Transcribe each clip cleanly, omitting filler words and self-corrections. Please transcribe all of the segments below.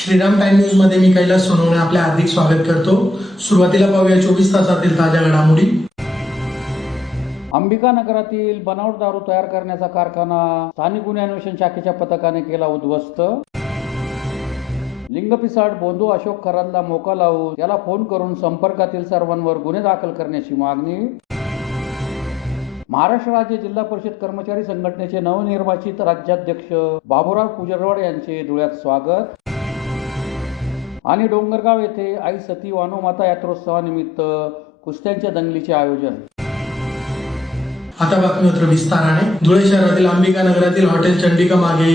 Shriram time news मध्ये मी कैलास सोनवणे आपले हार्दिक स्वागत करतो। सुरुवातीला पाहूया 24 तासातील ताज्या घडामोडी। अंबिका नगरातील बनावट दारू तयार करण्याचा कारखाना स्थानिक गुन्हे अन्वेषण शाखेच्या पथकाने केला उद्ध्वस्त। लिंगपिसाट बोंधू अशोक खरातला मोका लावून त्याला फोन करून संपर्कातील सर्वांवर गुन्हे दाखल करण्याची मागणी। महाराष्ट्र राज्य जिल्हा परिषद कर्मचारी संघटनेचे नवनिर्वाचित राज्याध्यक्ष बाबूराव कुजरवाड यांचे धुळ्यात स्वागत। आणि डोंगरगाव येथे आई सती वानोमाता यात्रोत्सवानिमित्त कुस्त्यांच्या दंगलीचे आयोजन। आता बातमीपत्र विस्ताराने। धुळे शहरातील अंबिका नगरातील हॉटेल चंडिका मागे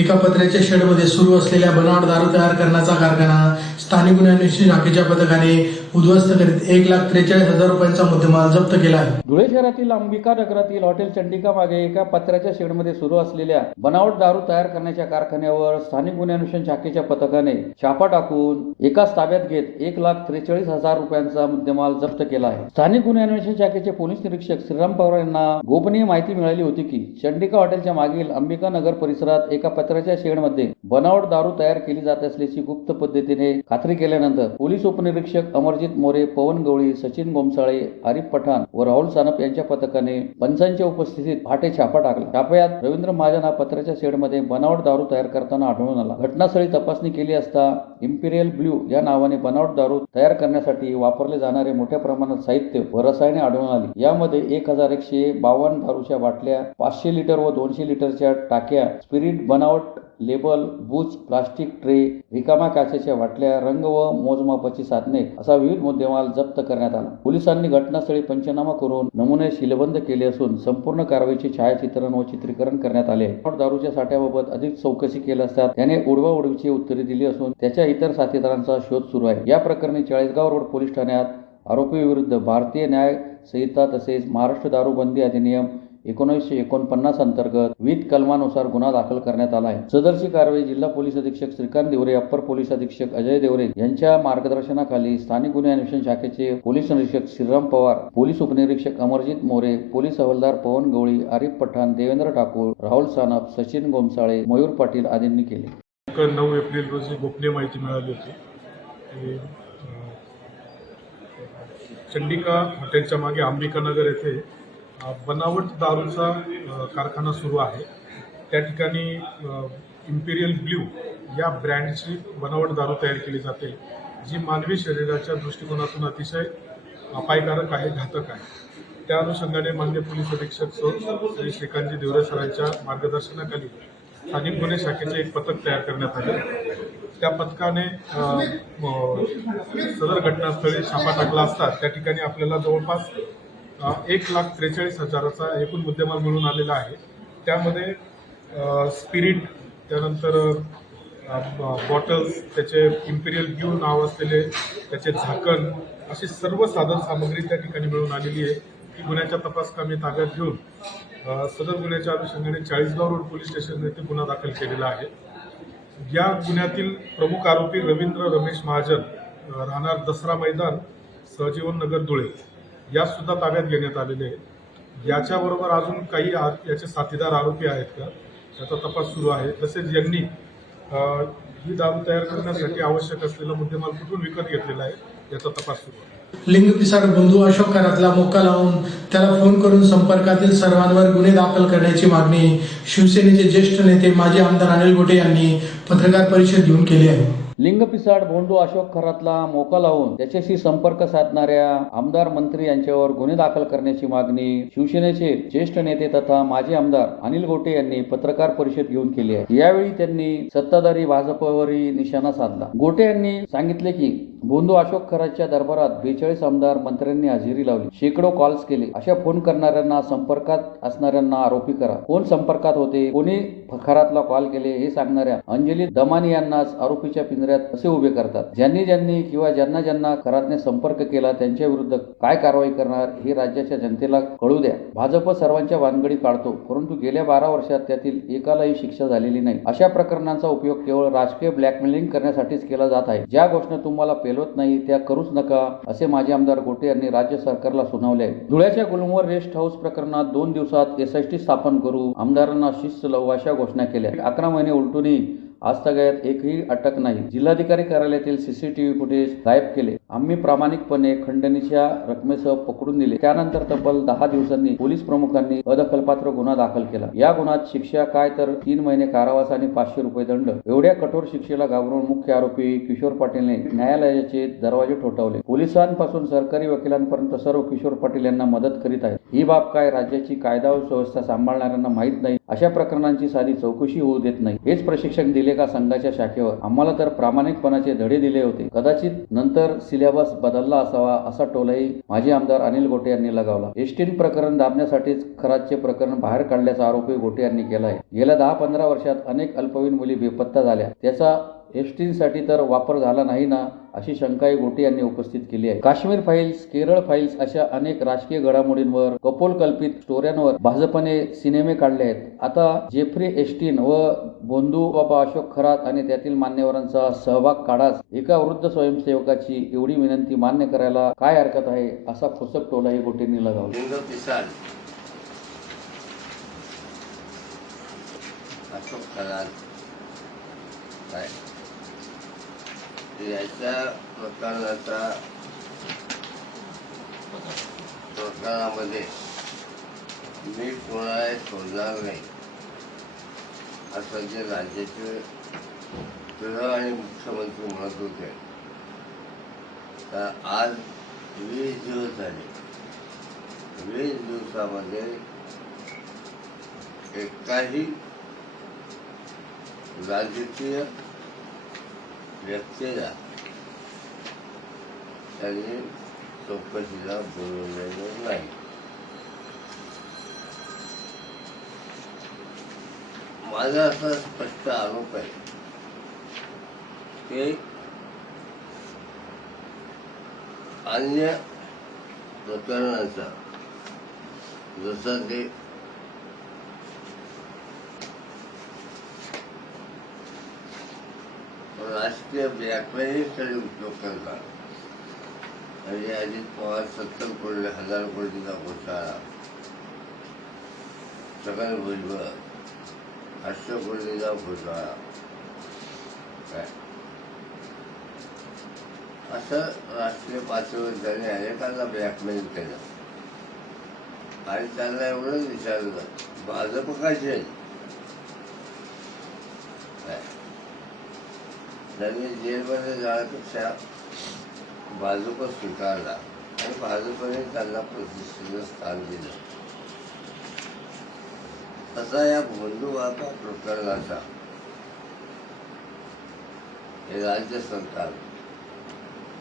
एका पत्र्याच्या शेडमध्ये सुरू असलेल्या बनावट दारू तयार करण्याचा कारखाना स्थानिक गुन्हे अन्वेषण शाखेच्या पथकाने उद्ध्वस्त करीत 1,43,000 रुपयांचा मुद्देमाल जप्त केला आहे। धुळे शहरातील अंबिका नगरातील हॉटेल चंडिका मागे एका पत्र्याच्या शेडमध्ये सुरू असलेल्या बनावट दारू तयार करण्याच्या कारखान्यावर स्थानिक गुन्हे अन्वेषण शाखेच्या पथकाने छापा टाकून एकाच ताब्यात घेत 1,43,000 रुपयांचा मुद्देमाल जप्त केला आहे। स्थानिक गुन्हे अन्वेषण शाखेचे पोलीस निरीक्षक श्रीराम पवार यांना गोपनीय माहिती मिळाली होती की चंडिका हॉटेलच्या मागील अंबिका नगर परिसरात एका पत्र्याच्या शेडमध्ये बनावट दारू तयार केली जात असल्याची गुप्त पद्धतीने खात्री केल्यानंतर पोलीस उपनिरीक्षक अमरजित मोरे, पवन गवळी, सचिन गोमसाळे, आरिफ पठाण व राहुल सानप यांच्या पथकाने पंचांच्या उपस्थितीत पहाटे छापा टाकला। छाप्यात रवींद्र महाजन हा पत्र्याच्या शेडमध्ये बनावट दारू तयार करताना आढळून आला। घटनास्थळी तपासणी केली असता इम्पिरियल ब्ल्यू या नावाने बनावट दारू तयार करण्यासाठी वापरले जाणारे मोठ्या प्रमाणात साहित्य व रसायने आढळून आली। यामध्ये 1,152 दारूच्या बाटल्या, 500 लिटर व 200 लिटरच्या टाक्या, स्पिरिट, बनावट लेबल, बूच, प्लास्टिक ट्रे, रिकामा काचेच्या बाटल्या, रंग व मोजमापाची साधने असा विविध मुद्देमाल जप्त करण्यात आला। पोलिसांनी घटनास्थळी पंचनामा करून नमुने सीलबंद केले असून संपूर्ण कारवाईचे छायाचित्रण व चित्रीकरण करण्यात आले आहे। दारूच्या साठ्याबाबत अधिक चौकशी केली असता त्याने उडवाउडवीची उत्तरे दिली असून त्याच्या इतर साथीदारांचा शोध सुरू आहे। या प्रकरणी चाळीसगाव रोड पोलीस ठाण्यात आरोपी विरुद्ध भारतीय न्याय संहिता तसेच महाराष्ट्र दारूबंदी अधिनियम 1949 अंतर्गत विविध कलमानुसार गुन्हा दाखल करण्यात आला आहे। सदरची कारवाई जिल्हा पोलीस अधीक्षक श्रीकांत देवरे, अप्पर पोलीस अधीक्षक अजय देवरे यांच्या मार्गदर्शनाखाली स्थानिक गुन्हे अन्वेषण शाखेचे पोलीस निरीक्षक श्रीराम पवार, पोलीस उपनिरीक्षक अमरजित मोरे, पोलीस हवालदार पवन गवळी, आरिफ पठाण, देवेंद्र ठाकूर, राहुल सानप, सचिन गोमसाळे, मयूर पाटील आदींनी केले। 9 एप्रिल रोजी गोपनीय माहिती मिळाली होती। चंडिका हॉटेलच्या मागे अंबिका नगर येथे बनावट दारूचा कारखाना सुरू आहे। त्या ठिकाणी इम्पिरियल ब्ल्यू या ब्रँडची बनावट दारू तयार केली जाते, जी मानवी शरीराच्या दृष्टिकोनातून अतिशय अपायकारक आहे, घातक आहे। त्या अनुषंगाने माननीय पोलीस अधीक्षक श्री श्रीकांतजी देवरे सरांच्या मार्गदर्शनाखाली स्थानिक गुन्हे शाखेचे एक पथक तयार करण्यात आले। त्या पथकाने सदर घटनास्थळी छापा टाकला असता त्या ठिकाणी आपल्याला जवळपास 1,43,000चा एकूण मुद्देमाल मिळून आलेला आहे। त्यामध्ये स्पिरिट, त्यानंतर बॉटल्स, त्याचे इम्पिरियल ब्ल्यू नाव असलेले त्याचे झाकण, अशी सर्व साधन सामग्री त्या ठिकाणी मिळून आलेली आहे। ती गुन्ह्याच्या तपास कामी ताब्यात घेऊन सदर गुन्ह्याच्या अनुषंगाने चाळीसगाव रोड पोलीस स्टेशन येथे गुन्हा दाखल केलेला आहे। या गुन्ह्यातील प्रमुख आरोपी रवींद्र रमेश महाजन, राहणार दसरा मैदान, सहजीवन नगर, धुळे, या सुद्धा ताब्यात घेण्यात आलेले आहे। याच्याबरोबर अजून काही याचे साथीदार आरोपी आहेत का, याचा तपास सुरू आहे। तसेच यांनी ही दारू तयार करण्यासाठी आवश्यक असलेला मुद्देमाल कुठून विकत घेतलेला आहे याचा तपास सुरू आहे। लिंगपिसाट बोंधू अशोक खरातला मोका लावून त्याला फोन करून संपर्कातील सर्वांवर गुन्हे दाखल करण्याची मागणी शिवसेनेचे ज्येष्ठ नेते माजी आमदार अनिल गोटे यांनी पत्रकार परिषद घेऊन केली आहे। लिंगपिसाट बोंधू अशोक खरातला मोका लावून त्याच्याशी संपर्क साधणाऱ्या आमदार, मंत्री यांच्यावर गुन्हे दाखल करण्याची मागणी शिवसेनेचे ज्येष्ठ नेते तथा माजी आमदार अनिल गोटे यांनी पत्रकार परिषद घेऊन केली आहे। यावेळी त्यांनी सत्ताधारी भाजपवरही निशाणा साधला। गोटे यांनी सांगितले की बोंधू अशोक खरातच्या दरबारात 42 आमदार, मंत्र्यांनी हजेरी लावली, शेकडो कॉल्स केले। अशा फोन करणाऱ्यांना, संपर्कात असणाऱ्यांना आरोपी करा। कोण संपर्कात होते, कोणी खरातला कॉल केले हे सांगणाऱ्या अंजली दमानी यांनाच आरोपीच्या पिंजऱ्यात असे उभे करतात। ज्यांनी किंवा ज्यांना खरातने संपर्क केला त्यांच्या विरुद्ध काय कारवाई करणार हे राज्याच्या जनतेला कळू द्या। भाजप सर्वांच्या भानगडी काढतो, परंतु गेल्या 12 वर्षात त्यातील एकालाही शिक्षा झालेली नाही। अशा प्रकरणांचा उपयोग केवळ राजकीय ब्लॅकमेलिंग करण्यासाठीच केला जात आहे। ज्या घोषणा तुम्हाला पेलवत नाही त्या करूच नका, असे माजी आमदार गोटे यांनी राज्य सरकारला सुनावले आहे। धुळ्याच्या गुलमोहर रेस्ट हाऊस प्रकरणात 2 दिवसात SIT स्थापन करू, आमदारांना शिस्त लावू अशा घोषणा केल्या। 11 महिने उलटूनही आजतागायत एकही अटक नाही. जिल्हाधिकारी कार्यालयातील सीसीटीव्ही फुटेज गायब केले. आम्ही प्रामाणिकपणे खंडणीच्या रकमेसह पकडून दिले. त्यानंतर तब्बल 10 दिवसांनी पोलीस प्रमुखांनी अदखलपात्र गुन्हा दाखल केला. या गुन्ह्यात शिक्षा काय तर 3 महिने कारावास आणि 500 रुपये दंड. एवढ्या कठोर शिक्षेला घाबरून मुख्य आरोपी किशोर पाटीलने न्यायालयाचे दरवाजे ठोठावले. पोलिसांपासून सरकारी वकिलांपर्यंत सर्व किशोर पाटील यांना मदत करीत आहेत. ही बाब काय राज्याची कायदा व सुव्यवस्था सांभाळणाऱ्यांना माहीत नाही. अशा प्रकरणांची साधी चौकशी होऊ देत नाही. हेच प्रशिक्षण दिले का संघाच्या शाखेवर? आम्हाला तर प्रामाणिकपणाचे धडे दिले होते. कदाचित नंतर सिलेबस बदलला असावा असा टोलाही माजी आमदार अनिल गोटे यांनी लगावला. एसटीन प्रकरण दाबण्यासाठीच खरातचे प्रकरण बाहेर काढल्याचा आरोपही गोटे यांनी केला आहे. गेल्या 10-15 वर्षात अनेक अल्पवयीन मुली बेपत्ता झाल्या. त्याचा एसटीसाठी तर वापर झाला नाही ना, अशी शंकाही गोटे यांनी उपस्थित केली आहे. काश्मीर फाईल्स, केरळ फाईल्स अशा अनेक राजकीय घडामोडींवर, कपोलकल्पित स्टोऱ्यांवर भाजपने सिनेमे काढले आहेत. आता जेफ्री एस्टिन व बोंधू बाबा अशोक खरात आणि त्यातील मान्यवरांचा सहभाग काढाच. एका वृद्ध स्वयंसेवकाची एवढी विनंती मान्य करायला काय हरकत आहे, असा खुसक टोलाही गोटेंनी लगावला. अशोक खरात काय याच्या प्रकरणामध्ये मी कोणाला सोडणार नाही असं जे राज्याचे गृह आणि मुख्यमंत्री म्हणत होते, तर आज 20 दिवस झाले. 20 दिवसामध्ये एकाही राजकीय व्यक्तीला त्यांनी चौकशीला बोलवलेलं नाही. माझा असा स्पष्ट आरोप आहे की अन्य प्रकरणाचा जसं ते राष्ट्रीय ब्लॅकमेलिंगसाठी उपयोग करतात. म्हणजे अजित पवार 70,000 कोटीचा घोटाळा, छगन भुजबळ 800 कोटीचा घोटाळा, काय असं राष्ट्रीय पातळीवर त्यांनी अनेकांना ब्लॅकमेल केलं. आणि त्यांना एवढंच विचारलं, भाजप कशी आहे? त्यांनी जेलमध्ये जाण्यापेक्षा भाजप स्वीकारला आणि भाजपने त्यांना प्रतिष्ठेचं स्थान दिलं. तसा या बंधुवाका प्रकरणाचा हे राज्य सरकार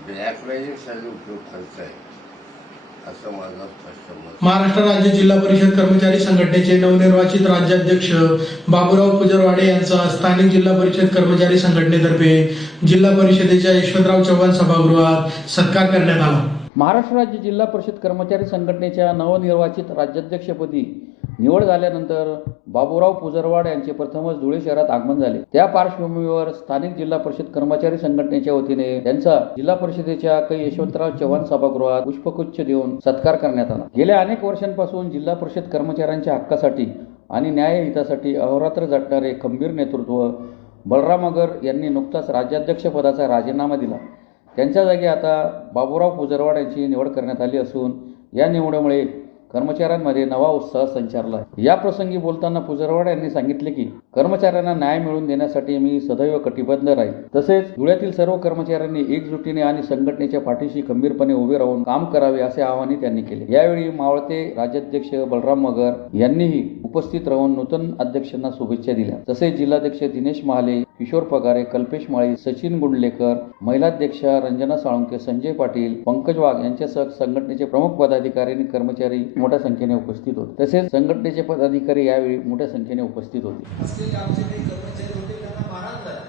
ब्लॅकमेलिंगसाठी उपयोग करत आहे असं माझं स्पष्ट मत. महाराष्ट्र राज्य जिल्हा परिषद कर्मचारी संघटनेचे नवनिर्वाचित राज्याध्यक्ष बाबूराव पुजरवाडे यांचा स्थानिक जिल्हा परिषद कर्मचारी संघटनेतर्फे जिल्हा परिषदेच्या यशवंतराव चव्हाण सभागृहात सत्कार करण्यात आला. महाराष्ट्र राज्य जिल्हा परिषद कर्मचारी संघटनेच्या नवनिर्वाचित राज्याध्यक्षपदी निवड झाल्यानंतर बाबूराव पुजरवाड यांचे प्रथमच धुळे शहरात आगमन झाले. त्या पार्श्वभूमीवर स्थानिक जिल्हा परिषद कर्मचारी संघटनेच्या वतीने त्यांचा जिल्हा परिषदेच्या यशवंतराव चव्हाण सभागृहात पुष्पगुच्छ देऊन सत्कार करण्यात आला. गेल्या अनेक वर्षांपासून जिल्हा परिषद कर्मचाऱ्यांच्या हक्कासाठी आणि न्यायहितासाठी अहोरात्र झटणारे खंबीर नेतृत्व बलराम अगर यांनी नुकताच राज्याध्यक्ष पदाचा राजीनामा दिला. त्यांच्या जागी आता बाबूराव पुजरवाड यांची निवड करण्यात आली असून या निवडीमुळे कर्मचाऱ्यांमध्ये नवा उत्साह संचारला आहे. या प्रसंगी बोलताना पुजरवाड यांनी सांगितले की कर्मचाऱ्यांना न्याय मिळवून देण्यासाठी मी सदैव कटिबद्ध राहील. तसेच धुळ्यातील सर्व कर्मचाऱ्यांनी एकजुटीने आणि संघटनेच्या पाठीशी खंबीरपणे उभे राहून काम करावे असे आवाहनही त्यांनी केले. यावेळी मावळते राज्याध्यक्ष बलराम मगर यांनीही उपस्थित राहून नूतन अध्यक्षांना शुभेच्छा दिल्या. तसेच जिल्हाध्यक्ष दिनेश महाले, किशोर पगारे, कल्पेश माळी, सचिन गुंडलेकर, महिलाध्यक्षा रंजना साळुंके, संजय पाटील, पंकज वाघ यांच्यासह संघटनेचे प्रमुख पदाधिकारी आणि कर्मचारी मोठ्या संख्येने उपस्थित होते. तसेच संघटनेचे पदाधिकारी यावेळी मोठ्या संख्येने उपस्थित होते. आमचे काही कर्मचारी होते, त्यांना मारहाण झाली.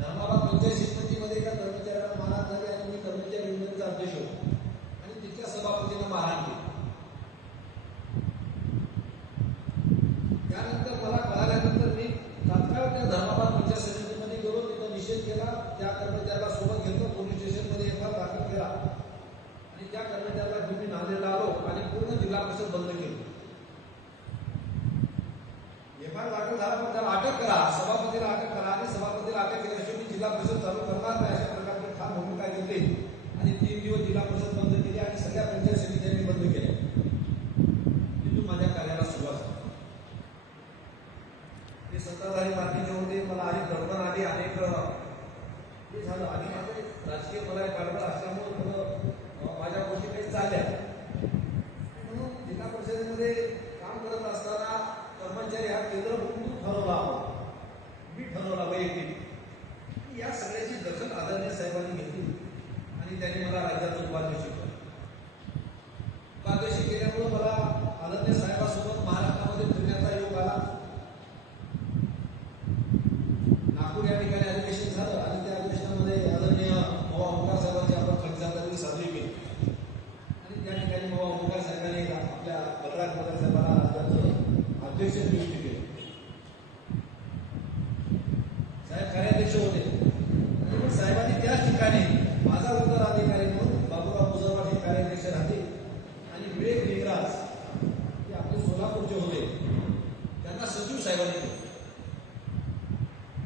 धर्माबाद पंचायत समितीमध्ये एका कर्मचाऱ्याला मारहाण झाली आणि मी कर्मचारी युनियनचा अध्यक्ष होतो आणि तिथल्या सभापतींना मारहाण केली. त्यानंतर मला कळाल्यानंतर मी तात्काळ त्या धर्माबाद पंचायत समितीमध्ये गेलो, तिथं निषेध केला. त्या कर्मचाऱ्याला सोबत घेतलं, पोलीस स्टेशनमध्ये एफआयआर दाखल केला आणि त्या कर्मचाऱ्याला घेऊन नांदेडला आलो आणि पूर्ण जिल्हा परिषद बंद केली. एफआयआर दाखल झाला, पण त्याला अटक करा, सभापती जिल्हा परिषद चालू करणार नाही अशा प्रकारची ठाम भूमिका घेतली आणि 3 दिवस जिल्हा परिषद बंद केली आणि सगळ्या पंचायत समित्यांनी बंद केल्या. तिथून माझ्या कार्याला सुरुवात झाली. ते सत्ताधारी पार्टीचे होते, मला आधी गडबड आली, अनेक हे झालं आणि माझं राजकीय मला गडबड असल्यामुळे थोडं माझ्या गोष्टी काही चालल्या. म्हणून जिल्हा परिषदेमध्ये काम करत असताना कर्मचारी हा केंद्र म्हणून ठरवला, मी ठरवला वैयक्तिक. या सगळ्याची दखल आदरणीय साहेबांनी घेतली आणि त्यांनी मला राज्याचं उपाध्यक्ष केलं. उपाध्यक्ष केल्यामुळे मला आदरणीय साहेबांसोबत महाराष्ट्रामध्ये फिरण्याचा योग आला. नागपूर या ठिकाणी अधिवेशन झालं आणि त्या अधिवेशनामध्ये आदरणीय मवा ओंकार साहेबांची आपण खंचांतरी साजरी केली आणि त्या ठिकाणी मवा ओंकार साहेबांनी आपल्या बलराज मोदक साहेबांना राज्याचं अध्यक्ष नियुक्त केले. साहेब कार्याध्यक्ष होते आणि मग साहेबांनी त्याच ठिकाणी माझा उत्तराधिकारी म्हणून बाबूराव मुजरवाड हे कार्याध्यक्ष राहते आणि विवेक लिंगराज हे आपले सोलापूरचे होते, त्यांना सचिव साहेबांनी केले.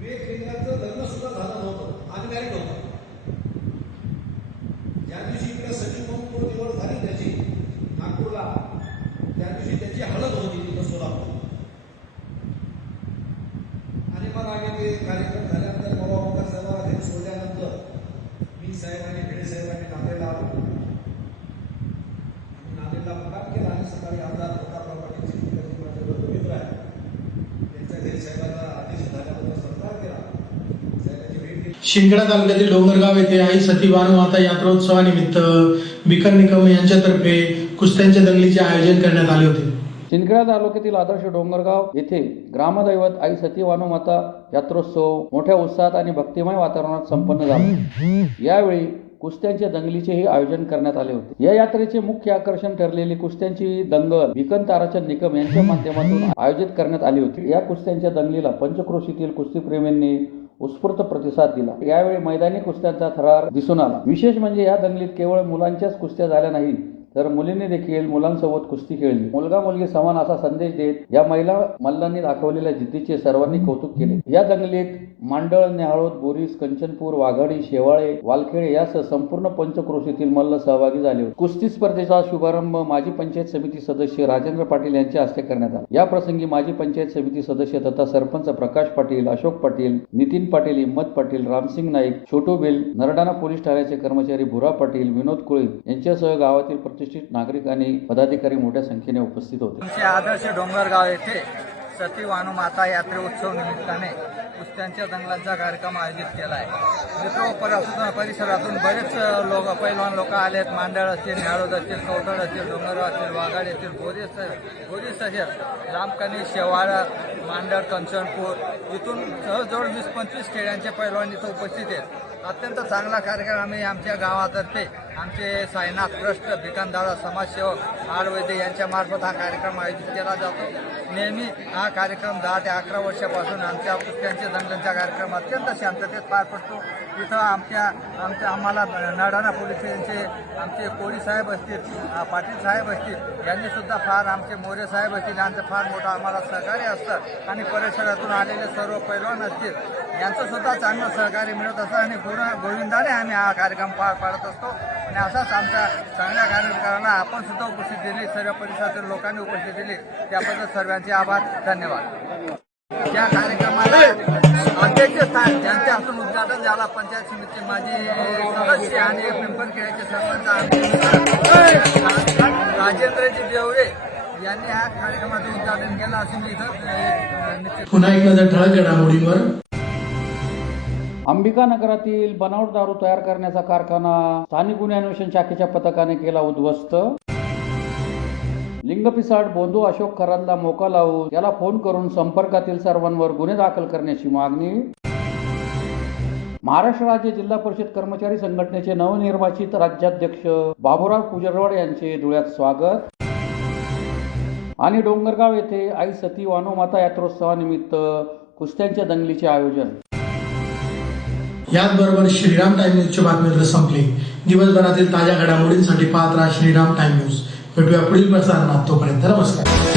विवेक लिंगराजचं लग्न सुद्धा झालं नव्हतं, अनमॅरिड होतं. ज्या दिवशी इकडे सचिव म्हणून तो निवड झाली त्याची नागपूरला, त्या दिवशी त्याची हळद होती तिथं सोलापूर. आणि मग आम्ही ते कार्यक्रम झाल्यानंतर बाबा ओंकार साहेबांना घरी सोडल्यानंतर मी साहेब आणि भिडे साहेबांनी नांदेडला आलो. नांदेडला मुक्काम केला आणि सकाळी आमदार प्रतापराव पाटील चिखलीकरजी माझे वर्ग मित्र आहे, त्यांच्या घरी साहेबांना अध्यक्ष झाल्याबद्दल सत्कार केला. साहेबांची भेट घेतली. शिंदखेडा तालुक्यातील डोंगरगाव येथे आई सती भानुमाता यात्रोत्सवानिमित्त बिकन निकम यांच्यातर्फे कुस्त्यांच्या दंगलीचे आयोजन करण्यात आले होते. शिंदखेडा तालुक्यातील आदर्श डोंगरगाव येथे ग्रामदैवत आई सती भानुमाता यात्रोत्सव मोठ्या उत्साहात आणि भक्तिमय वातावरणात संपन्न झाला. यावेळी कुस्त्यांच्या दंगलीचेही आयोजन करण्यात आले होते. या यात्रेचे मुख्य आकर्षण ठरलेली कुस्त्यांची दंगल बिकन ताराचंद निकम यांच्या माध्यमातून आयोजित करण्यात आली होती. या कुस्त्यांच्या दंगलीला पंचक्रोशीतील कुस्तीप्रेमींनी उत्स्फूर्त प्रतिसाद दिला. यावेळी मैदानी कुस्त्यांचा थरार दिसून आला. विशेष म्हणजे या दंगलीत केवळ मुलांच्याच कुस्त्या झाल्या नाही तर मुलींनी देखील मुलांसोबत कुस्ती खेळली. मुलगा मुलगी समान असा संदेश देत या महिला मल्लांनी दाखवलेल्या जिद्दीचे सर्वांनी कौतुक केले. या दंगलीत मांडळ, न्याहाळोद, बोरीस, कंचनपूर, वाघाडी, शेवाळे, वालखेडे यासह संपूर्ण पंचक्रोशीतील मल्ल सहभागी झाले होते. कुस्ती स्पर्धेचा शुभारंभ माजी पंचायत समिती सदस्य राजेंद्र पाटील यांच्या हस्ते करण्यात आला. या प्रसंगी माजी पंचायत समिती सदस्य तथा सरपंच प्रकाश पाटील, अशोक पाटील, नितीन पाटील, हिम्मत पाटील, रामसिंग नाईक, छोटू बेल, नरडाणा पोलीस ठाण्याचे कर्मचारी भुरा पाटील, विनोद कुळे यांच्यासह गावातील प्रतिष्ठित नागरिक आणि पदाधिकारी मोठ्या संख्येने उपस्थित होते. आमचे आदर्श डोंगरगाव येथे सती भानुमाता यात्रोत्सव निमित्ताने कुस्त्यांच्या दंगलांचा कार्यक्रम आयोजित केला आहे. मित्र परिसरातून बरेच लोक, पैलवान लोक आलेत. मांडळ असतील, न्याहाळोद असतील, कवठड असतील, डोंगरगाव असतील, वाघाडी असतील, बोरीस तसेच रामकणी, शेवाळा, मांडळ, कंचनपूर इथून जवळजवळ 20-25 खेड्यांचे पैलवान इथं उपस्थित आहेत. अत्यंत चांगला कार्यक्रम आम्ही आमच्या गावातर्फे आमचे साईनाथ ट्रस्ट, भिकनदादा समाजसेवक आर वैद्य यांच्या मार्फत हा कार्यक्रम आयोजित केला जातो. नेहमी हा कार्यक्रम 10 ते 11 वर्षापासून आमच्या कुस्त्यांच्या दंगलीचा कार्यक्रम अत्यंत शांततेत पार पडतो. इथं आम्हाला नरडाणा पोलीस स्टेशनचे आमचे कोळी साहेब असतील, पाटील साहेब असतील, यांनी सुद्धा फार, आमचे मोरे साहेब असतील, यांचं फार मोठं आम्हाला सहकार्य असतं आणि परिसरातून आलेले सर्व पैलवान असतील यांचं सुद्धा चांगलं सहकार्य मिळत असतं आणि गोविंदाने आम्ही हा कार्यक्रम पार पाडत असतो. आणि असाच आमच्या चांगल्या कार्यक्रमाला आपण सुद्धा उपस्थित दिली, सर्व परिसरातील लोकांनी उपस्थित दिली, त्याबद्दल सर्वांचे आभार, धन्यवाद. या कार्यक्रमाला अध्यक्षस्थान ज्यांचे हातून उद्घाटन झाला पंचायत समितीचे माजी सदस्य आणि पिंपळखेड्याचे सरपंच राजेंद्रजी देवरे यांनी या कार्यक्रमाचं उद्घाटन केलं असून मी इथं पुन्हा एक नजर ठळक घडामोडींवर. अंबिका नगरातील बनावट दारू तयार करण्याचा कारखाना स्थानिक गुन्हे अन्वेषण शाखेच्या पथकाने केला उद्ध्वस्त. लिंगपिसाट बोंधू अशोक खरातला मोका लावून त्याला फोन करून संपर्कातील सर्वांवर गुन्हे दाखल करण्याची मागणी. महाराष्ट्र राज्य जिल्हा परिषद कर्मचारी संघटनेचे नवनिर्वाचित राज्याध्यक्ष बाबूराव कुजरवाड यांचे धुळ्यात स्वागत. आणि डोंगरगाव येथे आई सती भानुमाता यात्रोत्सवानिमित्त कुस्त्यांच्या दंगलीचे आयोजन. याचबरोबर श्रीराम टाइम न्यूजचे बातमीपत्र संपले. दिवसभरातील ताज्या घडामोडींसाठी पाहत राहा श्रीराम टाइम न्यूज. भेटूया पुढील प्रसारणात. तोपर्यंत नमस्कार.